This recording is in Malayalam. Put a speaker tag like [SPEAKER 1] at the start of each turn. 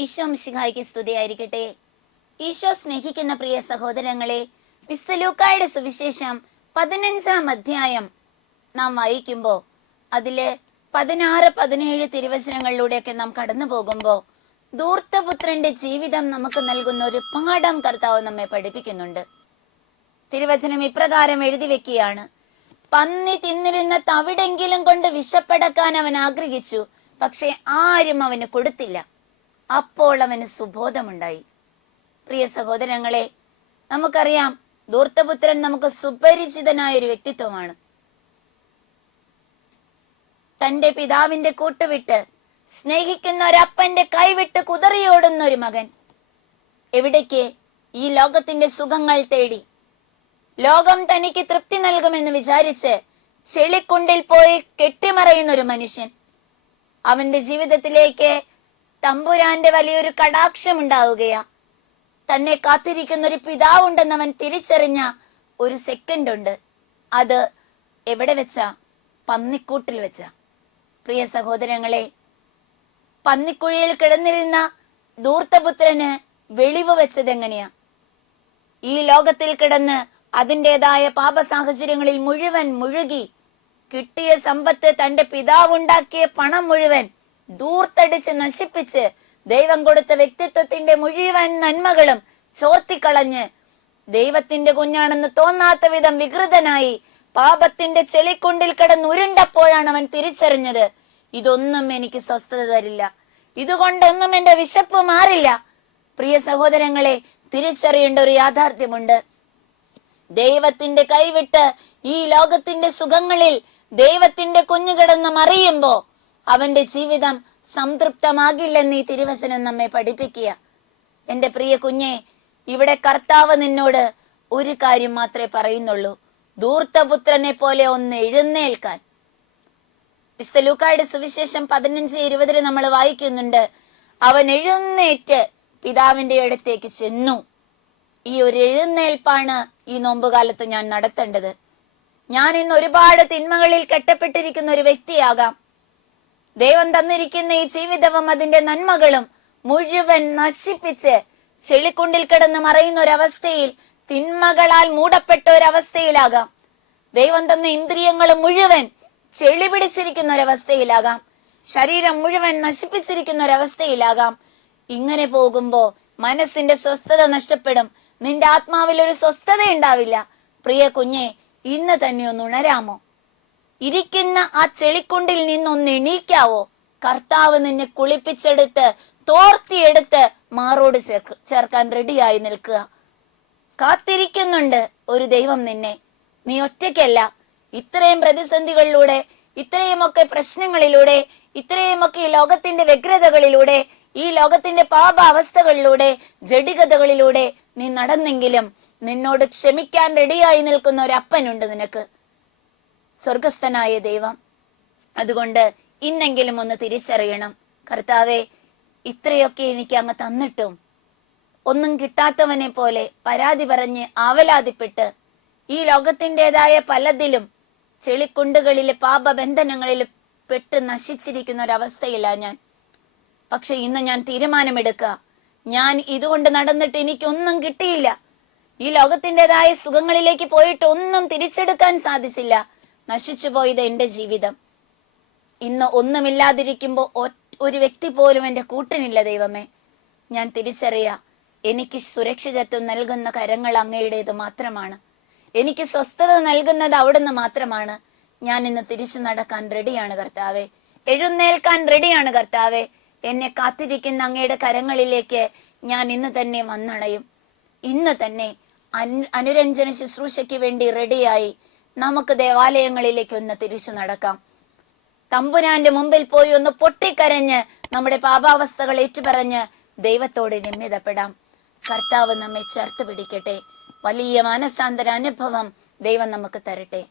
[SPEAKER 1] ഈശോ മിശിഹായ്ക്ക് സ്തുതിയായിരിക്കട്ടെ. ഈശോ സ്നേഹിക്കുന്ന പ്രിയ സഹോദരങ്ങളെ വിസ്തലൂക്കായുടെ സുവിശേഷം പതിനഞ്ചാം അധ്യായം നാം വായിക്കുമ്പോൾ അതിൽ പതിനാറ് പതിനേഴ് തിരുവചനങ്ങളിലൂടെയൊക്കെ നാം കടന്നു പോകുമ്പോൾ ദൂർത്തപുത്രന്റെ ജീവിതം നമുക്ക് നൽകുന്ന ഒരു പാഠം കർത്താവ് നമ്മെ പഠിപ്പിക്കുന്നുണ്ട്. തിരുവചനം ഇപ്രകാരം എഴുതി വെക്കുകയാണ്. പന്നി തിന്നിരുന്ന തവിടെങ്കിലും കൊണ്ട് വിശപ്പടക്കാൻ അവൻ ആഗ്രഹിച്ചു പക്ഷെ ആരും അവന് കൊടുത്തില്ല. അപ്പോൾ അവന് സുബോധമുണ്ടായി. പ്രിയ സഹോദരങ്ങളെ നമുക്കറിയാം ധൂർത്തപുത്രൻ നമുക്ക് സുപരിചിതനായ ഒരു വ്യക്തിത്വമാണ്. തന്റെ പിതാവിന്റെ കൂട്ടുവിട്ട് സ്നേഹിക്കുന്ന ഒരപ്പന്റെ കൈവിട്ട് കുതറിയോടുന്ന ഒരു മകൻ എവിടേക്ക് ഈ ലോകത്തിന്റെ സുഖങ്ങൾ തേടി? ലോകം തനിക്ക് തൃപ്തി നൽകുമെന്ന് വിചാരിച്ച് ചെളിക്കുണ്ടിൽ പോയി കെട്ടിമറയുന്ന ഒരു മനുഷ്യൻ അവന്റെ ജീവിതത്തിലേക്ക് തമ്പുരാന്റെ വലിയൊരു കടാക്ഷം ഉണ്ടാവുകയാ. തന്നെ കാത്തിരിക്കുന്ന ഒരു പിതാവുണ്ടെന്നവൻ തിരിച്ചറിഞ്ഞ ഒരു സെക്കൻഡ് ഉണ്ട് അത് എവിടെ വെച്ചാ? പന്നിക്കൂട്ടിൽ വെച്ച. പ്രിയ സഹോദരങ്ങളെ പന്നിക്കുഴിയിൽ കിടന്നിരുന്ന ധൂർത്തപുത്രന് വെളിവ് വെച്ചത് എങ്ങനെയാ ഈ ലോകത്തിൽ കിടന്ന് അതിന്റെതായ പാപ സാഹചര്യങ്ങളിൽ മുഴുവൻ മുഴുകി കിട്ടിയ സമ്പത്ത് തന്റെ പിതാവുണ്ടാക്കിയ പണം മുഴുവൻ ദൂർത്തടിച്ച് നശിപ്പിച്ച് ദൈവം കൊടുത്ത വ്യക്തിത്വത്തിന്റെ മുഴുവൻ നന്മകളും ചോർത്തിക്കളഞ്ഞ് ദൈവത്തിന്റെ കുഞ്ഞാണെന്ന് തോന്നാത്ത വിധം വികൃതനായി പാപത്തിന്റെ ചെളിക്കുണ്ടിൽ കിടന്നുരുണ്ടപ്പോഴാണ് അവൻ തിരിച്ചറിഞ്ഞത് ഇതൊന്നും എനിക്ക് സ്വസ്ഥത തരില്ല. ഇതുകൊണ്ടൊന്നും എന്റെ വിശപ്പ് മാറില്ല. പ്രിയ സഹോദരങ്ങളെ തിരിച്ചറിയേണ്ട ഒരു യാഥാർത്ഥ്യമുണ്ട്. ദൈവത്തിന്റെ കൈവിട്ട് ഈ ലോകത്തിന്റെ സുഖങ്ങളിൽ ദൈവത്തിന്റെ കുഞ്ഞു കിടന്ന് മറിയുമ്പോ അവന്റെ ജീവിതം സംതൃപ്തമാകില്ലെന്ന് തിരുവചനം നമ്മെ പഠിപ്പിക്കുക. എന്റെ പ്രിയ കുഞ്ഞെ ഇവിടെ കർത്താവ് നിന്നോട് ഒരു കാര്യം മാത്രമേ പറയുന്നുള്ളൂ. ധൂർത്തപുത്രനെ പോലെ ഒന്ന് എഴുന്നേൽക്കാൻ. വിസ്തലൂക്കായുടെ ലൂക്കായുടെ സുവിശേഷം പതിനഞ്ച് ഇരുപതിൽ നമ്മൾ വായിക്കുന്നുണ്ട് അവൻ എഴുന്നേറ്റ് പിതാവിന്റെ അടുത്തേക്ക് ചെന്നു. ഈ ഒരു എഴുന്നേൽപ്പാണ് ഈ നോമ്പുകാലത്ത് ഞാൻ നടത്തേണ്ടത്. ഞാൻ ഇന്ന് ഒരുപാട് തിന്മകളിൽ കെട്ടപ്പെട്ടിരിക്കുന്ന ഒരു വ്യക്തിയാകാം. ദൈവം തന്നിരിക്കുന്ന ഈ ജീവിതവും അതിന്റെ നന്മകളും മുഴുവൻ നശിപ്പിച്ച് ചെളിക്കുണ്ടിൽ കിടന്ന് മറയുന്ന ഒരവസ്ഥയിൽ തിന്മകളാൽ മൂടപ്പെട്ട ഒരവസ്ഥയിലാകാം ദൈവം തന്ന ഇന്ദ്രിയങ്ങൾ മുഴുവൻ ചെളി പിടിച്ചിരിക്കുന്ന ഒരവസ്ഥയിലാകാം ശരീരം മുഴുവൻ നശിപ്പിച്ചിരിക്കുന്ന ഒരവസ്ഥയിലാകാം ഇങ്ങനെ പോകുമ്പോ മനസ്സിന്റെ സ്വസ്ഥത നഷ്ടപ്പെടും. നിന്റെ ആത്മാവിൽ ഒരു സ്വസ്ഥത ഉണ്ടാവില്ല പ്രിയ കുഞ്ഞെ ഇന്ന് തന്നെ ഒന്ന് ഉണരാമോ? ഇരിക്കുന്ന ആ ചെളിക്കുണ്ടിൽ നിന്നൊന്ന് എണീക്കാവോ? കർത്താവ് നിന്നെ കുളിപ്പിച്ചെടുത്ത് തോർത്തിയെടുത്ത് മാറോട് ചേർക്കാൻ റെഡിയായി നിൽക്കുക. കാത്തിരിക്കുന്നുണ്ട് ഒരു ദൈവം നിന്നെ. നീ ഒറ്റയ്ക്കല്ല. ഇത്രയും പ്രതിസന്ധികളിലൂടെ ഇത്രയുമൊക്കെ പ്രശ്നങ്ങളിലൂടെ ഇത്രയുമൊക്കെ ഈ ലോകത്തിന്റെ വ്യഗ്രതകളിലൂടെ ഈ ലോകത്തിന്റെ പാപ അവസ്ഥകളിലൂടെ ജഡികതകളിലൂടെ നീ നടന്നെങ്കിലും നിന്നോട് ക്ഷമിക്കാൻ റെഡിയായി നിൽക്കുന്ന ഒരു അപ്പനുണ്ട് നിനക്ക്. സ്വർഗസ്ഥനായ ദൈവം. അതുകൊണ്ട് ഇന്നെങ്കിലും ഒന്ന് തിരിച്ചറിയണം. കർത്താവെ ഇത്രയൊക്കെ എനിക്ക് അങ്ങ് തന്നിട്ടും ഒന്നും കിട്ടാത്തവനെ പോലെ പരാതി പറഞ്ഞ് ആവലാതിപ്പെട്ട് ഈ ലോകത്തിന്റെതായ പലതിലും ചെളിക്കുണ്ടുകളിലെ പാപബന്ധനങ്ങളിൽ പെട്ട് നശിച്ചിരിക്കുന്ന ഒരവസ്ഥയില്ല ഞാൻ. പക്ഷെ ഇന്ന് ഞാൻ തീരുമാനമെടുക്കുക ഞാൻ ഇതുകൊണ്ട് നടന്നിട്ട് എനിക്കൊന്നും കിട്ടിയില്ല. ഈ ലോകത്തിന്റെതായ സുഖങ്ങളിലേക്ക് പോയിട്ട് ഒന്നും തിരിച്ചെടുക്കാൻ സാധിച്ചില്ല. നശിച്ചു എന്റെ ജീവിതം. ഇന്ന് ഒന്നുമില്ലാതിരിക്കുമ്പോൾ ഒരു വ്യക്തി പോലും എന്റെ കൂട്ടിനില്ല ദൈവമേ. ഞാൻ തിരിച്ചറിയാ എനിക്ക് സുരക്ഷിതത്വം നൽകുന്ന കരങ്ങൾ അങ്ങയുടേത് മാത്രമാണ്. എനിക്ക് സ്വസ്ഥത നൽകുന്നത് അവിടുന്ന് മാത്രമാണ്. ഞാൻ ഇന്ന് തിരിച്ചു നടക്കാൻ റെഡിയാണ് കർത്താവെ. എഴുന്നേൽക്കാൻ റെഡിയാണ് കർത്താവെ. എന്നെ കാത്തിരിക്കുന്ന അങ്ങയുടെ കരങ്ങളിലേക്ക് ഞാൻ ഇന്ന് തന്നെ വന്നണയും. ഇന്ന് തന്നെ അനുരഞ്ജന ശുശ്രൂഷയ്ക്ക് വേണ്ടി റെഡിയായി നമുക്ക് ദേവാലയങ്ങളിലേക്ക് ഒന്ന് തിരിച്ചു നടക്കാം. തമ്പുരാന്റെ മുമ്പിൽ പോയി ഒന്ന് പൊട്ടിക്കരഞ്ഞ് നമ്മുടെ പാപാവസ്ഥകൾ ഏറ്റുപറഞ്ഞ് ദൈവത്തോട് രമ്യതപ്പെടാം കർത്താവ് നമ്മെ ചേർത്ത് പിടിക്കട്ടെ. വലിയ മാനസാന്തര അനുഭവം ദൈവം നമുക്ക് തരട്ടെ.